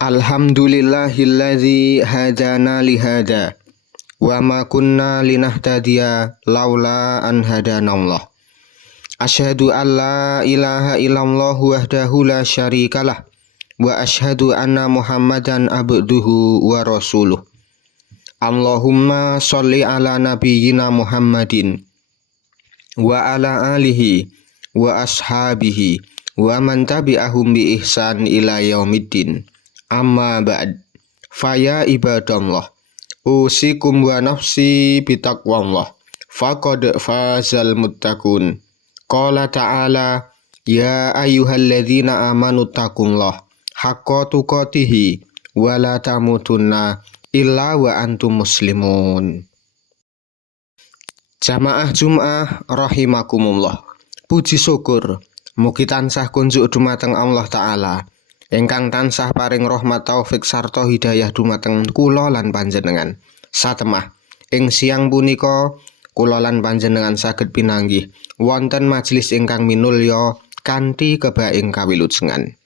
Alhamdulillahilladzi hadana lihada wa ma kunna linahtadiya laula an hadanallah. Asyhadu an la ilaha illallah wahdahu la syarikalah wa asyhadu anna Muhammadan abduhu wa rasuluh. Allahumma sholli ala nabiyyina Muhammadin wa ala alihi wa ashabihi wa man tabi'ahum bi ihsan ila yaumiddin. Amma ba'd, faya ibadallah, usikum wa nafsi bitaqwallah, faqad fazal muttaqun. Qala ta'ala, ya ayyuhalladzina amanu taqullah haqqa tuqatih wa la tamutunna illa wa antum muslimun. Jamaah Jum'ah rahimakumullah. Puji syukur mugi tansah kunjuk dumateng Allah Ta'ala ingkang tansah paring rahmat taufik sarta hidayah dumateng kula lan panjenengan. Satemah ing siang punika kula lan panjenengan saged pinanggih wonten majelis ingkang minulya kanthi kebaing kawilujengan.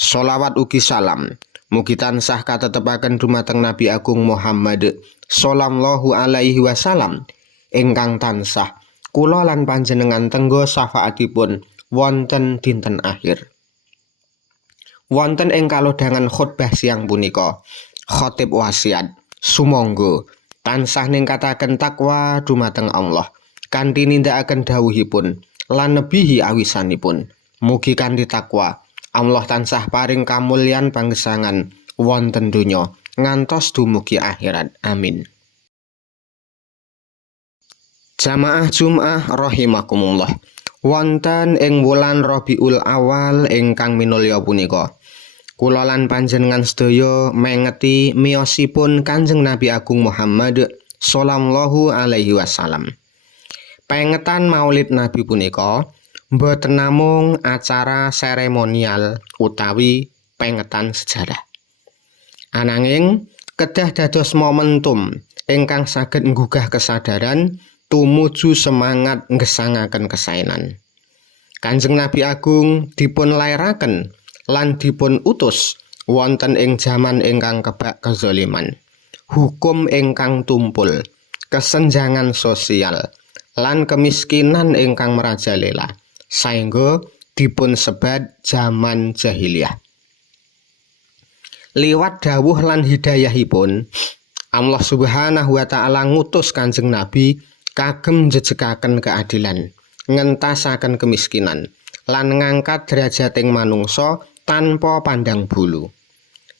Sholawat ugi salam mugi tansah katetepaken dumateng Nabi Agung Muhammad sallallahu alaihi wasallam ingkang tansah kula lan panjenengan tenggo syafaatipun wonten dinten akhir. Wonten ing kalodhangan khutbah siang punika, khatib wasiat sumangga tansah ningkataken takwa dumateng Allah kanthi nindakaken dawuhipun lan nebihi awisanipun. Mugi kanthi takwa Allah tansah paring kamulyan panggesangan wonten donya ngantos dumugi akhirat. Amin. Jamaah Jum'ah rahimakumullah. Wonten ing wulan Rabiul Awal ingkang minulya punika, kula lan panjenengan sedaya mengeti miyosipun Kanjeng Nabi Agung Muhammad sallallahu alaihi wasallam. Pengetan Maulid Nabi punika boten namung acara seremonial utawi pengetan sejarah. Ananging kedah dados momentum ingkang saged nggugah kesadaran tumuju semangat nggesangaken kesaenan. Kanjeng Nabi Agung dipun lairaken lan dipun utus wonten ing jaman ingkang kebak kezaliman, hukum ingkang tumpul, kesenjangan sosial, lan kemiskinan ingkang merajalela, saengga dipun sebat jaman jahiliyah. Liwat dawuh lan hidayahipun, Allah Subhanahu wa Ta'ala ngutus Kanjeng Nabi kagem njejekaken keadilan, ngentasaken kemiskinan, lan ngangkat derajating manungsa tanpa pandang bulu.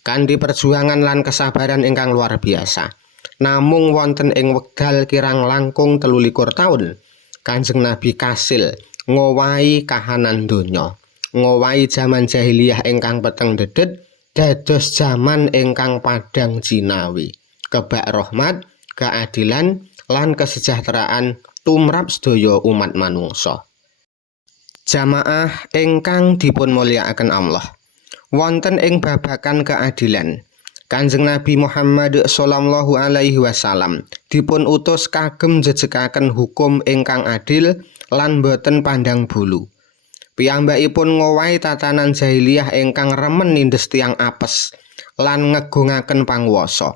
Kanthi perjuangan lan kesabaran ingkang luar biasa, namung wonten ing wekdal kirang langkung 23 taun, Kanjeng Nabi kasil ngowahi kahanan donya, ngowahi jaman jahiliyah ingkang peteng dedet dados jaman ingkang padang jinawi, kebak rahmat, keadilan, lan kesejahteraan tumrap sedaya umat manungsa. Jamaah ingkang dipun mulyakaken Allah, wonten ing babagan keadilan, Kanjeng Nabi Muhammad sallallahu alaihi wasallam dipun utus kagem njejekaken hukum ingkang adil lan boten pandang bulu. Piyambakipun ngowahi tatanan jahiliyah ingkang remen nindes tiyang apes lan ngegungaken panguwasa.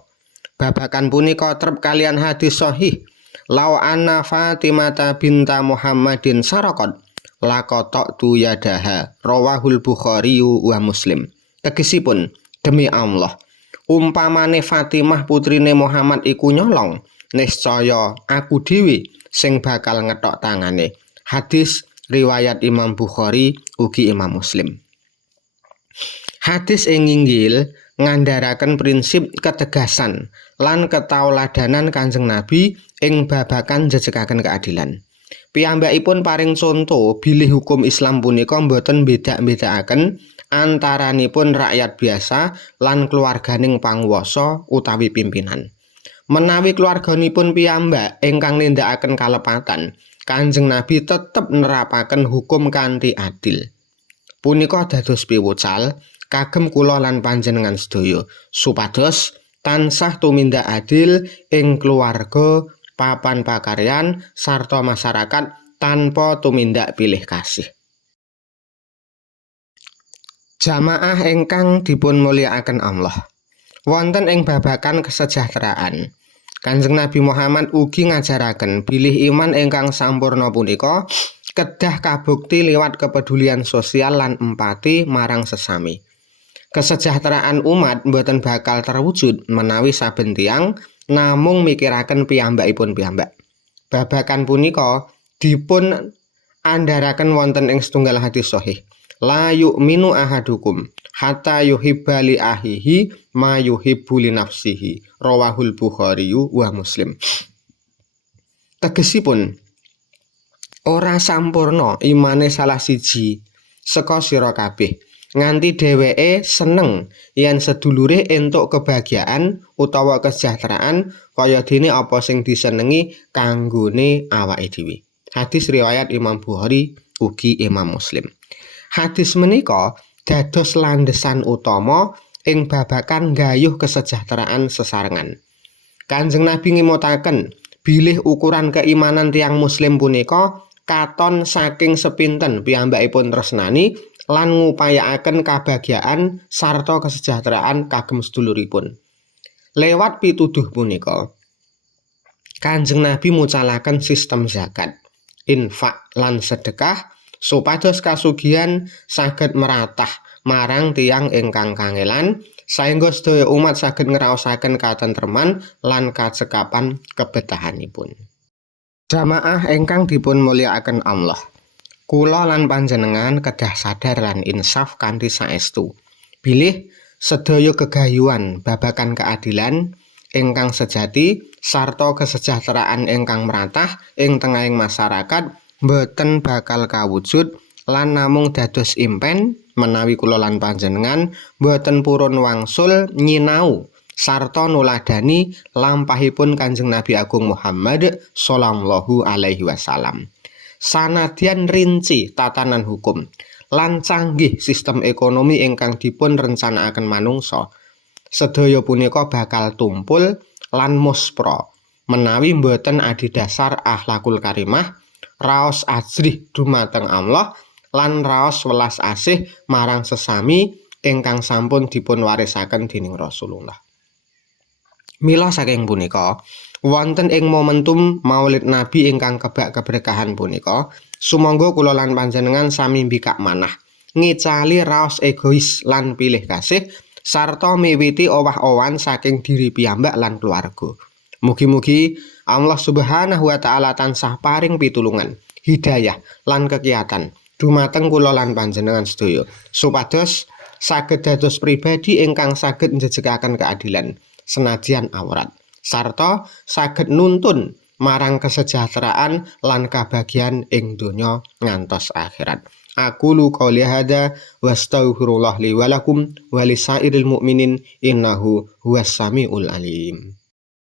Babagan punika trep kalian hadis sahih, law anna Fatimata binta Muhammadin sarakot laqata'tu yadaha, rawahul Bukhari wa Muslim. Tegesipun, demi Allah, umpamane Fatimah putrine Muhammad iku nyolong, niscaya aku dhewe sing bakal ngethok tangane. Hadis riwayat Imam Bukhari ugi Imam Muslim. Hadis ing inggil ngandharaken prinsip ketegasan lan ketauladanan Kanjeng Nabi ing babagan njejekaken keadilan. Piyambakipun paring conto bilih hukum Islam punika boten beda-bedakaken antaranipun rakyat biasa lan keluarganing panguwasa utawi pimpinan. Menawi keluarganipun piyambak ingkang nindakaken kalepatan, Kanjeng Nabi tetep nerapaken hukum kanthi adil. Punika dados piwucal kagem kula lan panjenengan sedaya supados tansah tumindak adil ing keluarga, papan pakaryan sarta masyarakat tanpa tumindak pilih kasih. Jamaah ingkang dipun mulyakaken Allah. Wonten ing babagan kesejahteraan, Kanjeng Nabi Muhammad ugi ngajaraken bilih iman ingkang sampurna punika kedah kabukti liwat kepedulian sosial lan empati marang sesami. Kesejahteraan umat mboten bakal terwujud menawi saben tiyang namung mikiraken piyambakipun piyambak. Babagan punika dipun andharaken wonten ing setunggal hadis sahih. La yu'minu ahadukum hatta yuhibba li ahihi ma yuhibbu li nafsihi. Rawahul Bukhari wa Muslim. Tegesipun ora sampurna imane salah siji saka sira kabeh nganti dheweke seneng yen sedulure entuk kebahagiaan utawa kesejahteraan kaya dene apa sing disenengi kanggone awake dhewe. Hadis riwayat Imam Bukhari ugi Imam Muslim. Hadis menika dados landhesan utama ing babagan gayuh kesejahteraan sesarengan. Kanjeng Nabi ngimutaken bilih ukuran keimanan tiyang muslim punika katon saking sepinten piyambakipun tresnani lan ngupayakaken kabahagiaan sarta kesejahteraan kagem seduluripun. Lewat pituduh punika, Kanjeng Nabi mucalaken sistem zakat, infak lan sedekah supados kasugihan saged meratah marang tiyang ingkang kangelan saengga sedaya umat saged ngraosaken katentreman lan kacekapan kebetahanipun. Jamaah ingkang dipun mulyakaken Allah. Kula lan panjenengan kedah sadar lan insaf kanthi saestu. Bilih sedaya gegayuhan babagan keadilan ingkang sejati sarta kesejahteraan ingkang meratah ing tengahing masyarakat mboten bakal kawujud lan namung dados impen menawi kula lan panjenengan mboten purun wangsul nyinau sarta nuladani lampahipun Kanjeng Nabi Agung Muhammad sallallahu alaihi wasallam. Sanadyan rinci tatanan hukum lan canggih sistem ekonomi ingkang dipun rencanakaken manungsa, sedaya punika bakal tumpul lan muspra menawi mboten adhedhasar akhlakul karimah, raos ajrih dumateng Allah lan raos welas asih marang sesami ingkang sampun dipun warisaken dening Rasulullah. Mila saking punika, wonten ing momentum Maulid Nabi ingkang kebak keberkahan punika, sumangga kula lan panjenengan sami mbikak manah, ngicali raos egois lan pilih kasih sarta miwiti owah-owan saking diri piyambak lan keluarga. Mugi-mugi Allah Subhanahu wa taala tansah paring pitulungan, hidayah lan kekiyatan dumateng kula lan panjenengan sedaya supados saged dados pribadi ingkang saged njejegaken keadilan senadyan awrat sarta saged nuntun marang kesejahteraan lan kabahagiaan ing donya ngantos akhirat. Aqulu qouli hadza wastaghfirullah li wa lakum wa lisairil mu'minin innahu huwas samiul alim.